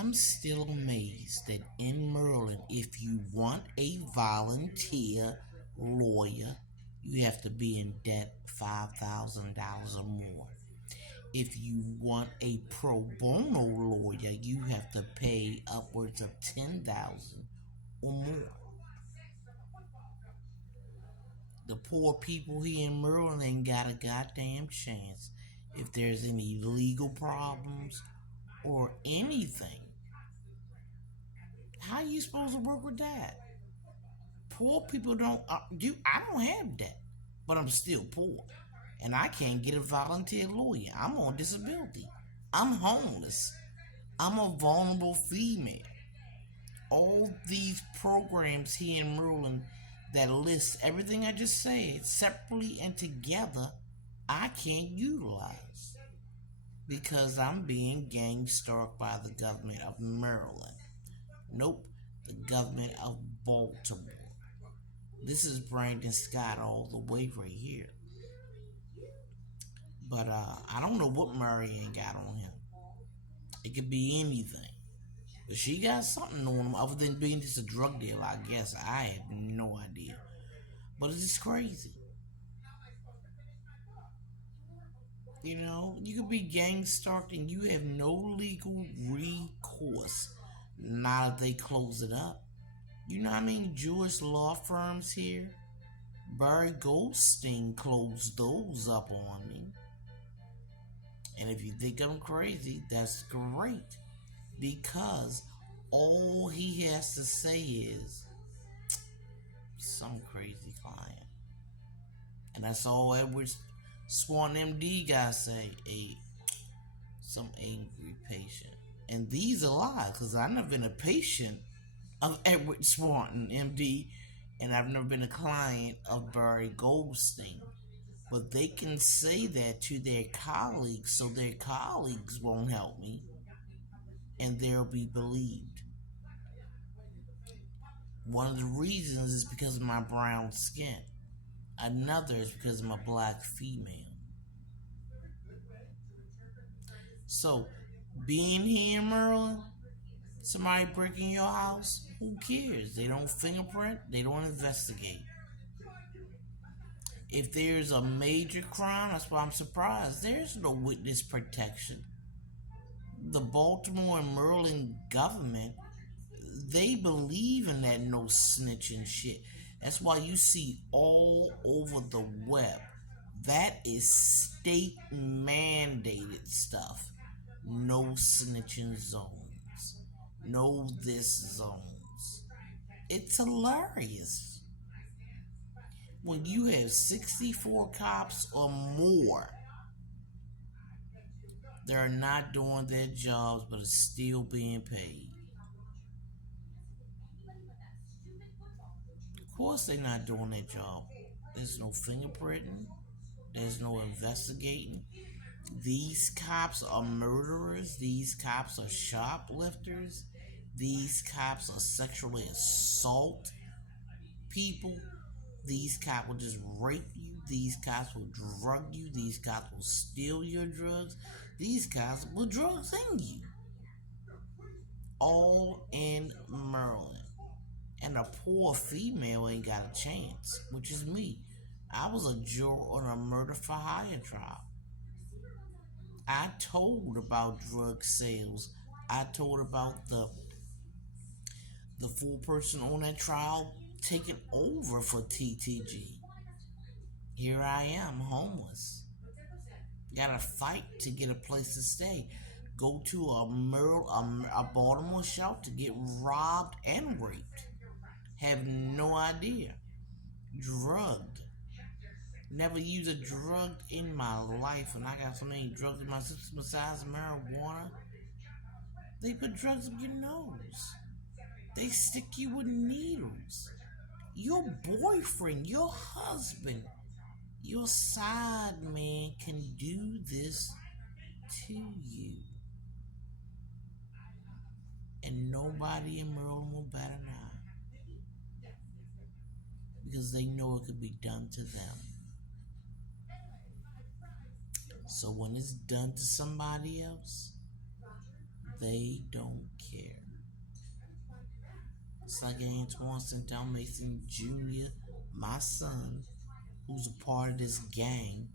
I'm still amazed that in Maryland, if you want a volunteer lawyer, you have to be in debt $5,000 or more. If you want a pro bono lawyer, you have to pay upwards of 10,000 or more. The poor people here in Maryland ain't got a goddamn chance if there's any legal problems or anything. How are you supposed to work with that? Poor people don't do. I don't have debt, but I'm still poor, and I can't get a volunteer lawyer. I'm on disability. I'm homeless. I'm a vulnerable female. All these programs here in Maryland that list everything I just said separately and together, I can't utilize because I'm being gang stalked by the government of Maryland. Nope, the government of Baltimore. This is Brandon Scott all the way right here. But I don't know what Marianne got on him. It could be anything. But she got something on him other than being just a drug dealer, I guess. I have no idea. But it's just crazy. You know, you could be gang stalked and you have no legal recourse. Not if they close it up. You know how many Jewish law firms here? Barry Goldstein closed those up on me. And if you think I'm crazy, that's great. Because all he has to say is some crazy client. And that's all Edward Swan MD guy say, some angry patient. And these are lies, because I've never been a patient of Edward Swanton MD, and I've never been a client of Barry Goldstein. But they can say that to their colleagues so their colleagues won't help me and they'll be believed. One of the reasons is because of my brown skin. Another is because I'm a black female. So, being here in Maryland, somebody breaking your house, who cares? They don't fingerprint, they don't investigate. If there's a major crime, that's why I'm surprised. There's no witness protection. The Baltimore and Maryland government, they believe in that no snitching shit. That's why you see all over the web. That is state mandated stuff. No snitching zones. No this zones. It's hilarious. When you have 64 cops or more, they're not doing their jobs but are still being paid. Of course they're not doing their job. There's no fingerprinting. There's no investigating. These cops are murderers. These cops are shoplifters. These cops are sexually assault people. These cops will just rape you. These cops will drug you. These cops will steal your drugs. These cops will drugs in you. All in Maryland. And a poor female ain't got a chance, which is me. I was a juror on a murder for hire trial. I told about drug sales. I told about the full person on that trial taking over for TTG. Here I am, homeless. Gotta fight to get a place to stay. Go to a Baltimore shelter, get robbed and raped. Have no idea. Drugged. Never used a drug in my life, and I got so many drugs in my system besides marijuana. They put drugs up your nose. They stick you with needles. Your boyfriend, your husband, your side man can do this to you. And nobody in Maryland will bat an eye. Because they know it could be done to them. So when it's done to somebody else, They don't care. It's like Antoine sent down Mason Jr., my son, who's a part of this gang,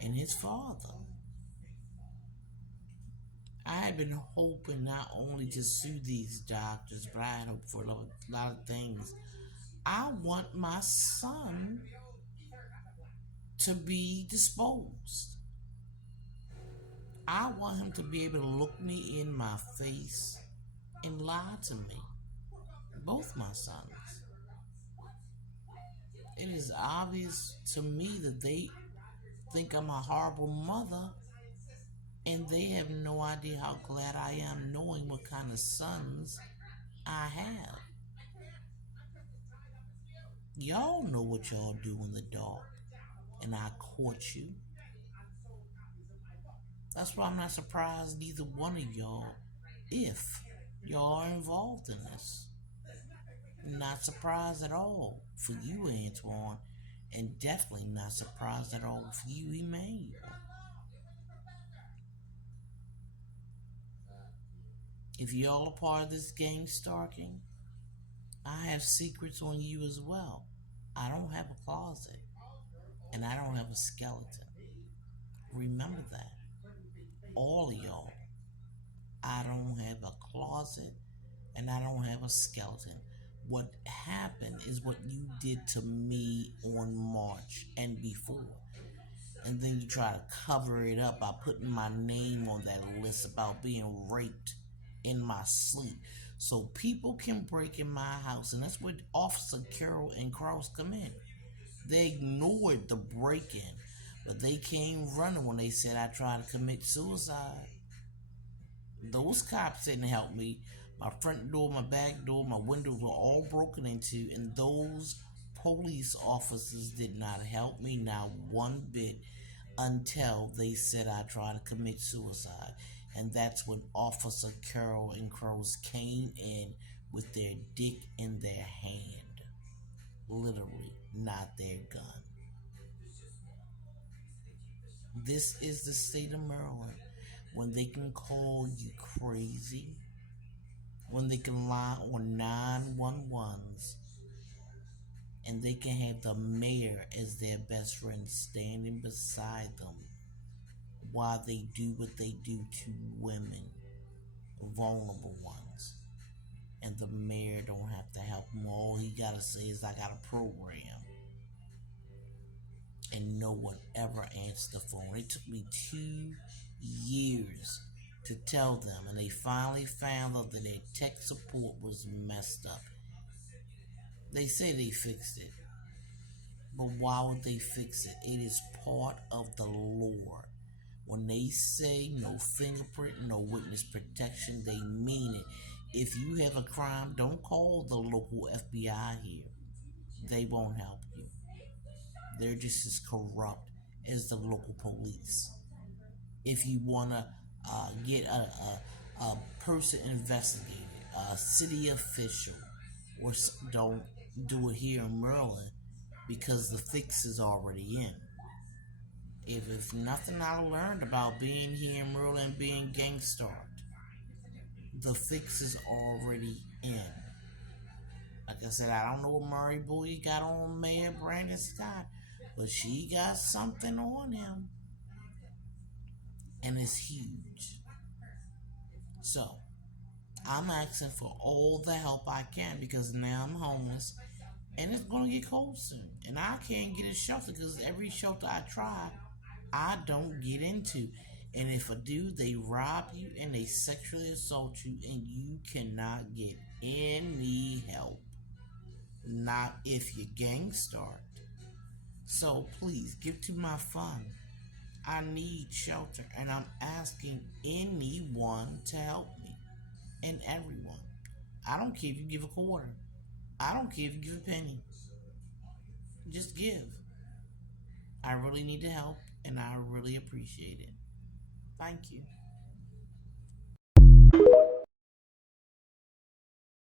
and his father. I had been hoping not only to sue these doctors, but I had hoped for a lot of things. I want my son to be disposed. I want him to be able to look me in my face and lie to me. Both my sons. It is obvious to me that they think I'm a horrible mother, and they have no idea how glad I am knowing what kind of sons I have. Y'all know what y'all do in the dark, and I caught you. That's why I'm not surprised neither one of y'all, if y'all are involved in this. Not surprised at all for you, Antoine, and definitely not surprised at all for you, Emmanuel. If y'all are part of this gang stalking, I have secrets on you as well. I don't have a closet, and I don't have a skeleton. Remember that. All of y'all. I don't have a closet, and I don't have a skeleton. What happened is what you did to me on March and before. And then you try to cover it up by putting my name on that list about being raped in my sleep. So people can break in my house, and that's where Officer Carroll and Cross come in. They ignored the break-in, but they came running when they said I tried to commit suicide. Those cops didn't help me. My front door, my back door, my windows were all broken into, and those police officers did not help me, not one bit, until they said I tried to commit suicide. And that's when Officer Carroll and Crows came in with their dick in their hand. Literally, not their gun. This is the state of Maryland when they can call you crazy, when they can lie on 911s, and they can have the mayor as their best friend standing beside them while they do what they do to women, vulnerable ones. And the mayor don't have to help them. All he gotta say is, I got a program. And no one ever answered the phone. It took me 2 years to tell them, and they finally found out that their tech support was messed up. They say they fixed it, but why would they fix it? It is part of the lore. When they say no fingerprint, no witness protection, they mean it. If you have a crime, don't call the local FBI here. They won't help you. They're just as corrupt as the local police. If you want to get a person investigated, a city official, or don't do it here in Maryland because the fix is already in. If it's nothing I learned about being here in Maryland, being gangstarked, the fix is already in. Like I said, I don't know what Murray Bowie got on Mayor Brandon Scott, but she got something on him, and it's huge. So, I'm asking for all the help I can because now I'm homeless, and it's going to get cold soon. And I can't get a shelter because every shelter I try, I don't get into. And if I do, they rob you and they sexually assault you, and you cannot get any help. Not if you gang start. So please give to my fund. I need shelter, and I'm asking anyone to help me. And everyone. I don't care if you give a quarter. I don't care if you give a penny. Just give. I really need the help, and I really appreciate it. Thank you.